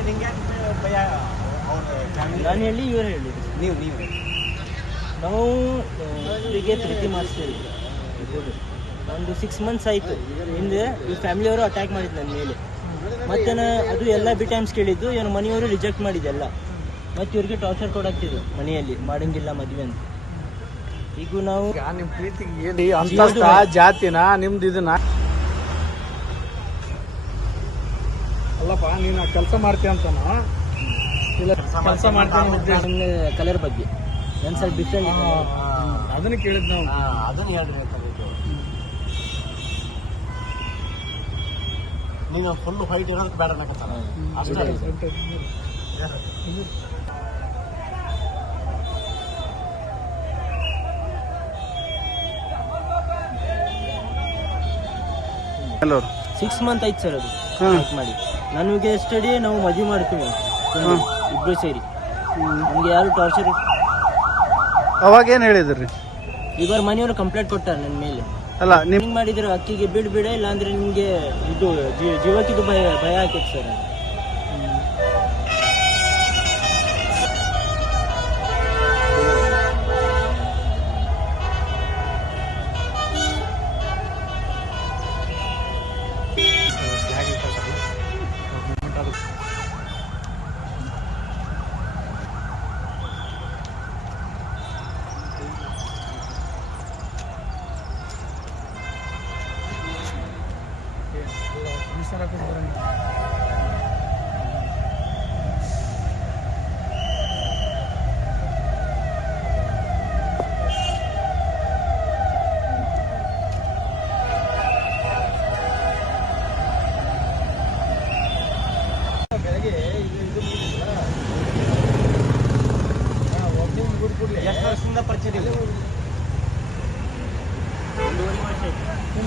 ನಾನು ಹೇಳಿ ಇವರು ಹೇಳಿ ನೀವು ನಾವು ಇವರಿಗೆ ಪ್ರೀತಿ ಮಾಡಿಸ್ತೇವೆ. ಒಂದು 6 months ಆಯಿತು ಹಿಂದೆ ಈ ಫ್ಯಾಮಿಲಿಯವರು ಅಟ್ಯಾಕ್ ಮಾಡಿದ್ದು ನನ್ನ ಮೇಲೆ. ಮತ್ತೆ ಅದು ಎಲ್ಲ ಟೈಮ್ಸ್ ಕೇಳಿದ್ದು ಇವನು ಮನೆಯವರು ರಿಜೆಕ್ಟ್ ಮಾಡಿದ್ದೆಲ್ಲ. ಮತ್ತು ಇವ್ರಿಗೆ ಟಾರ್ಚರ್ ಕೊಡಾಕ್ತಿದ್ರು ಮನೆಯಲ್ಲಿ, ಮಾಡಂಗಿಲ್ಲ ಮದುವೆ ಅಂತ. ಈಗ ನಾವು ನಿಮ್ಮ ಪ್ರೀತಿಗೆ ಏನು ಜಾತಿನ ನಿಮ್ದು ಇದನ್ನ ಅಲ್ಲಪ್ಪ, ನೀನು ಕೆಲಸ ಮಾಡ್ತೀಯ ಅಂತನ ಕೆಲಸ ಮಾಡ್ತೀನಿ ಕಲರ್ ಬಗ್ಗೆ ನನ್ನ ಸ್ವಲ್ಪ ಡಿಫ್ರೆಂಟ್ ಅದನ್ನ ಕೇಳಿದ್ ನಾವು. ಅದನ್ನ ಹೇಳ್ರಿ. ನೀನು ಫುಲ್ ವೈಟ್ ಇರೋದಕ್ಕೆ ಬೇಡ ಅನ್ನಕತ್ತಾರ ಅಷ್ಟೇ. ಹಲೋ 6 months ಆಯ್ತು ಸರ್ ಅದು ಮಾಡಿ. ನನಗೆ ಸ್ಟಡಿ ನಾವು ಮದುವೆ ಮಾಡ್ತೀವಿ ಇಬ್ರು ಸೇರಿ. ನಮ್ಗೆ ಯಾರು ಟಾರ್ಚರ್ ಅವಾಗ ಏನ್ ಹೇಳಿದ್ರಿ? ಇವಾಗ ಮನೆಯವರು ಕಂಪ್ಲೇಂಟ್ ಕೊಟ್ಟಾರೆ ನನ್ನ ಮೇಲೆ. ಅಲ್ಲ ನಿಮ್ಗೆ ಮಾಡಿದ್ರೆ ಅಕ್ಕಿಗೆ ಬಿಡ ಇಲ್ಲ ಅಂದ್ರೆ ನಿಮ್ಗೆ ಇದು ಜೀವಕ್ಕಿದು ಭಯ ಹಾಕಿತ್ತು ಸರ್. ಎಷ್ಟು ವರ್ಷದಿಂದ ಪರಿಚಯ ಇಲ್ಲ? 1.5 ವರ್ಷ ಆಯ್ತು.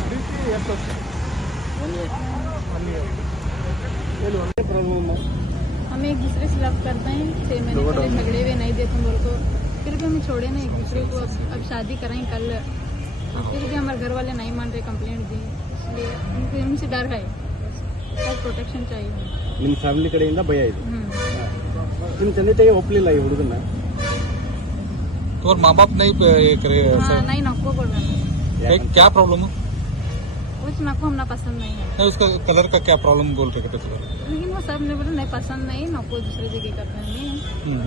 हम एक दूसरे से लव करते हैं, 6 महीने पहले झगड़े हुए, नहीं देते मेरे को, फिर भी हम छोड़े नहीं एक दूसरे को. अब शादी कराएं कल, फिर भी हमारे घर वाले नहीं मान रहे, कंप्लेंट दी. इसलिए उनको इनसे डर है, सब प्रोटेक्शन चाहिए. ನಿಮ್ಮ ಫ್ಯಾಮಿಲಿ ಕಡೆಯಿಂದ ಭಯ ಇದೆ. ನಿಮ್ಮ ತಂದೆ ತಾಯಿ ಒಪ್ಪಲಿಲ್ಲ ಈ ಹುಡುಗನ? तुम्हारे माँ बाप नहीं करे? नहीं नको बोलना, क्या प्रॉब्लम है? कुछ नको, हमने पसंद नहीं है. नहीं, उसका कलर का क्या प्रॉब्लम बोल रहे थे? लेकिन वो सब ने बोला नहीं पसंद नहीं, नको दूसरे जगह करते हैं.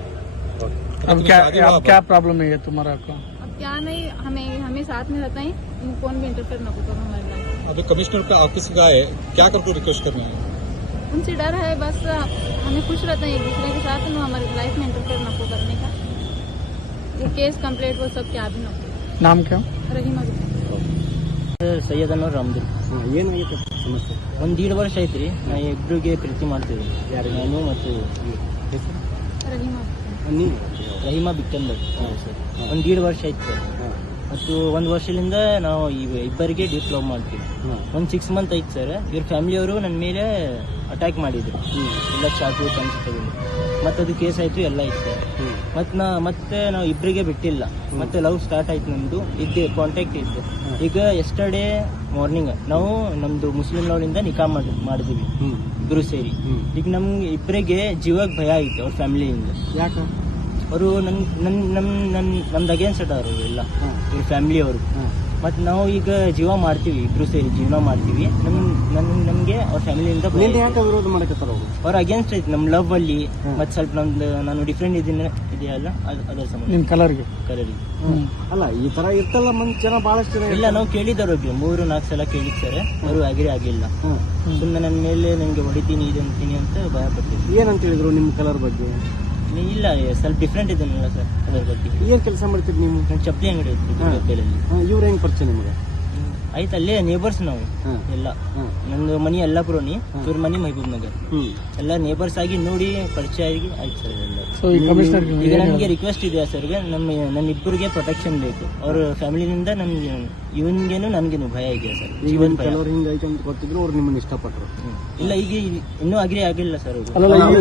अब क्या प्रॉब्लम है तुम्हारा को? अब क्या नहीं, हमें साथ में रहता है, कौन भी इंटरफेयर नको करो हमारे लाइफ. अभी कमिश्नर का ऑफिस गए, क्या करके रिक्वेस्ट करना है? उनसे डर है बस, हमें खुश रहते हैं एक दूसरे के साथ, हमारे लाइफ में इंटरफेयर नको करने का. ये केस कंप्लेंट वो सब क्या भी नको. नाम क्या? रहीमा ಸೈಯದ್ ಅನ್ನೋ ರಾಮದುರ್ಗ. ಏನಾಗಿತ್ತು ಸಮಸ್ಯೆ? 1.5 ವರ್ಷ ಐತ್ರಿ. ನಾ ಇಬ್ರಿಗೆ ಪ್ರೀತಿ ಮಾಡ್ತೀವಿ, ನಾನು ಮತ್ತು रहीमा ನೀವು ರಹೀಮಾ ಬಿಕ್ಕಂದರ್ ಸರ್. 1.5 ವರ್ಷ ಆಯ್ತು ಸರ್. ಮತ್ತು 1 ವರ್ಷದಿಂದ ನಾವು ಇಬ್ಬರಿಗೆ ಡೀಪ್ ಲವ್ ಮಾಡ್ತೀವಿ. ಒಂದು 6 months ಆಯ್ತು ಸರ್. ಇವ್ರ ಫ್ಯಾಮಿಲಿಯವರು ನನ್ನ ಮೇಲೆ ಅಟ್ಯಾಕ್ ಮಾಡಿದ್ರು, ಎಲ್ಲ ಚಾಕು ಕನ್ಸ್ ತಗೊಂಡು. ಮತ್ತು ಅದು ಕೇಸ್ ಆಯಿತು, ಎಲ್ಲ ಇತ್ತು ಸರ್. ಮತ್ತೆ ನಾವು ಇಬ್ಬರಿಗೆ ಬಿಟ್ಟಿಲ್ಲ, ಮತ್ತೆ ಲವ್ ಸ್ಟಾರ್ಟ್ ಆಯ್ತು ನಮ್ಮದು. ಇದ್ದೆ ಕಾಂಟ್ಯಾಕ್ಟ್ ಇತ್ತು. ಈಗ ಎಸ್ಟರ್ಡೇ ಮಾರ್ನಿಂಗ್ ನಾವು ನಮ್ಮದು ಮುಸ್ಲಿಂ ಲವ್ನಿಂದ ನಿಕಾ ಮಾಡಿದ್ವಿ ಇಬ್ಬರು ಸೇರಿ. ಈಗ ನಮ್ಗೆ ಇಬ್ಬರಿಗೆ ಜೀವಕ್ಕೆ ಭಯ ಆಯಿತು ಅವ್ರ ಫ್ಯಾಮಿಲಿಯಿಂದ. ಯಾಕೆ? ಅವರು ನಮ್ದು ಅಗೇನ್ಸ್ಟ್ ಅವರು ಎಲ್ಲ ಇವ್ರ ಫ್ಯಾಮಿಲಿಯವರು. ಮತ್ತು ನಾವು ಈಗ ಜೀವ ಮಾಡ್ತೀವಿ, ಇಬ್ರು ಸೇರಿ ಜೀವನ ಮಾಡ್ತೀವಿ. ನಮಗೆ ಅವ್ರ ಫ್ಯಾಮಿಲಿಯಿಂದ ಯಾಕೆ ವಿರೋಧ ಮಾಡಕತ್ತಾರ ಅವರು? ಅವ್ರ ಅಗೇನ್ಸ್ಟ್ ಐತಿ ನಮ್ಮ ಲವ್ ಅಲ್ಲಿ. ಮತ್ತು ಸ್ವಲ್ಪ ನಾನು ಡಿಫ್ರೆಂಟ್ ಇದೆಯಲ್ಲ ಅದರ ಸಂಬಂಧ ನಿಮ್ಮ ಕಲರ್ಗೆ. ಅಲ್ಲ, ಈ ತರ ಇರ್ತಲ್ಲ ಜನ, ಬಹಳಷ್ಟು ಜನ. ಇಲ್ಲ, ನಾವು ಕೇಳಿದ್ದವ್ರು 3-4 ಸಲ ಕೇಳಿದ್ದಾರೆ, ಅವರು ಅಗ್ರಿ ಆಗಿಲ್ಲ. ಸುಮ್ಮನೆ ನನ್ನ ಮೇಲೆ ನನಗೆ ಹೊಡಿತೀನಿ ಇದಂತೀನಿ ಅಂತ ಭಯ ಪಡ್ತೀವಿ. ಏನಂತ ಹೇಳಿದ್ರು ನಿಮ್ಮ ಕಲರ್ ಬಗ್ಗೆ? ಇಲ್ಲ, ಸ್ವಲ್ಪ ಡಿಫ್ರೆಂಟ್ ಇದನ್ನಲ್ಲ ಸರ್ ಅದರ ಬಗ್ಗೆ. ಏನ್ ಕೆಲಸ ಮಾಡ್ತೀರಿ ನೀವು? ನನ್ನ ಚಪ್ಪಲಿ ಅಂಗಡಿ ಐತಿ. ಇವ್ರ ಹೆಂಗ್ ಪರಿಚಯ ನಿಮಗೆ? ಆಯ್ತು, ಅಲ್ಲೇ ನೇಬರ್ಸ್ ನಾವು ಎಲ್ಲ. ನಂದು ಮನಿ ಯಲ್ಲಾಪುರನಿ, ಇವ್ರ ಮನಿ ಮಹಬೂಬ್ ನಗರ್. ಎಲ್ಲ ನೇಬರ್ಸ್ ಆಗಿ ನೋಡಿ ಪರಿಚಯ ಆಗಿ ಆಯ್ತು ಸರ್ ಎಲ್ಲ. ಈಗ ನಮಗೆ ರಿಕ್ವೆಸ್ಟ್ ಇದೆ ಸರ್, ನನ್ನ ಇಬ್ಬರಿಗೆ ಪ್ರೊಟೆಕ್ಷನ್ ಬೇಕು. ಅವ್ರ ಫ್ಯಾಮಿಲಿನಿಂದ ನಮ್ಗೆ ಇವನ್ಗೇನು ನನ್ಗೇನು ಭಯ ಇದೆ ಸರ್. ಜೀವನ್ ಭಯ. ಹಿಂಗಾಯ್ತು ಅಂತ ಗೊತ್ತಿದ್ರು ಅವ್ರು ನಿಮ್ಮನ್ನ ಇಷ್ಟಪಟ್ರು? ಇಲ್ಲ, ಈಗ ಇನ್ನೂ ಅಗ್ರಿ ಆಗಿಲ್ಲ ಸರ್ ಅವರು.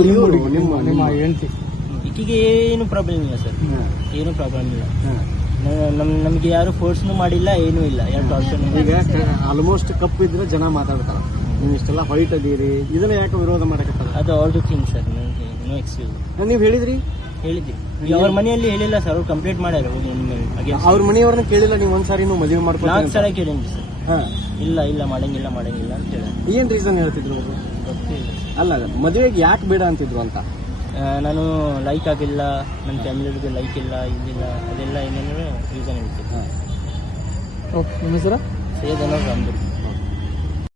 ಈಕಿಗೆ ಏನು ಪ್ರಾಬ್ಲಮ್ ಇಲ್ಲ ಸರ್, ಏನು ಪ್ರಾಬ್ಲಮ್ ಇಲ್ಲ. ನಮ್ಗೆ ಯಾರು ಫೋರ್ಸ್ನು ಮಾಡಿಲ್ಲ, ಏನೂ ಇಲ್ಲ. 2 ವರ್ಷ ಈಗ ಆಲ್ಮೋಸ್ಟ್ ಕಪ್ ಇದ್ರೆ ಜನ ಮಾತಾಡ್ತಾರ. ನೀವು ಇಷ್ಟೆಲ್ಲ ಹೊಯ್ಟ್ ಅದೀರಿ ಇದನ್ನ ಯಾಕೆ ವಿರೋಧ ಮಾಡಕತ್ತಾರ? ಅದು ಅವ್ರದ್ದು ಥಿಂಗ್ ಸರ್, ನನಗೆ ನೋ ಎಕ್ಸ್ಕ್ಯೂಸ್. ನೀವು ಹೇಳಿದ್ರಿ ಹೇಳಿದ್ವಿ, ಅವ್ರ ಮನೆಯಲ್ಲಿ ಹೇಳಿಲ್ಲ ಸರ್, ಅವ್ರು ಕಂಪ್ಲೇಂಟ್ ಮಾಡ್ಯಾರ ಹೋಗಿ ನಿಮ್ಮ against. ಅವ್ರ ಮನೆಯವ್ರನ್ನ ಕೇಳಿಲ್ಲ ನೀವು ಒಂದ್ಸಾರಿ ಮದುವೆ 4 ಮಾಡ್ಕೊಂಡು? ಸಲ ಕೇಳಿದ್ವಿ ಸರ್, ಹಾ, ಇಲ್ಲ ಮಾಡಂಗಿಲ್ಲ ಅಂತ ಹೇಳ. ಏನ್ ರೀಸನ್ ಹೇಳ್ತಿದ್ರು ಅವರು? ಗೊತ್ತಿಲ್ಲ. ಅಲ್ಲ ಮದುವೆಗೆ ಯಾಕೆ ಬೇಡ ಅಂತಿದ್ರು ಅಂತ? ನಾನು ಲೈಕ್ ಆಗಿಲ್ಲ, ನನ್ನ ಫ್ಯಾಮಿಲಿಯವ್ರಿಗೆ ಲೈಕ್ ಇಲ್ಲ, ಇದಿಲ್ಲ, ಅದೆಲ್ಲ ಏನೇನೋ ರೀಸನ್ ಹೇಳ್ತಿದ್ದೆ. ನಿಮ್ಮ ಹೆಸರು? ಸೈಯದ್ ಅನ್ನೋರು ರಾಮದುರ್ಗ.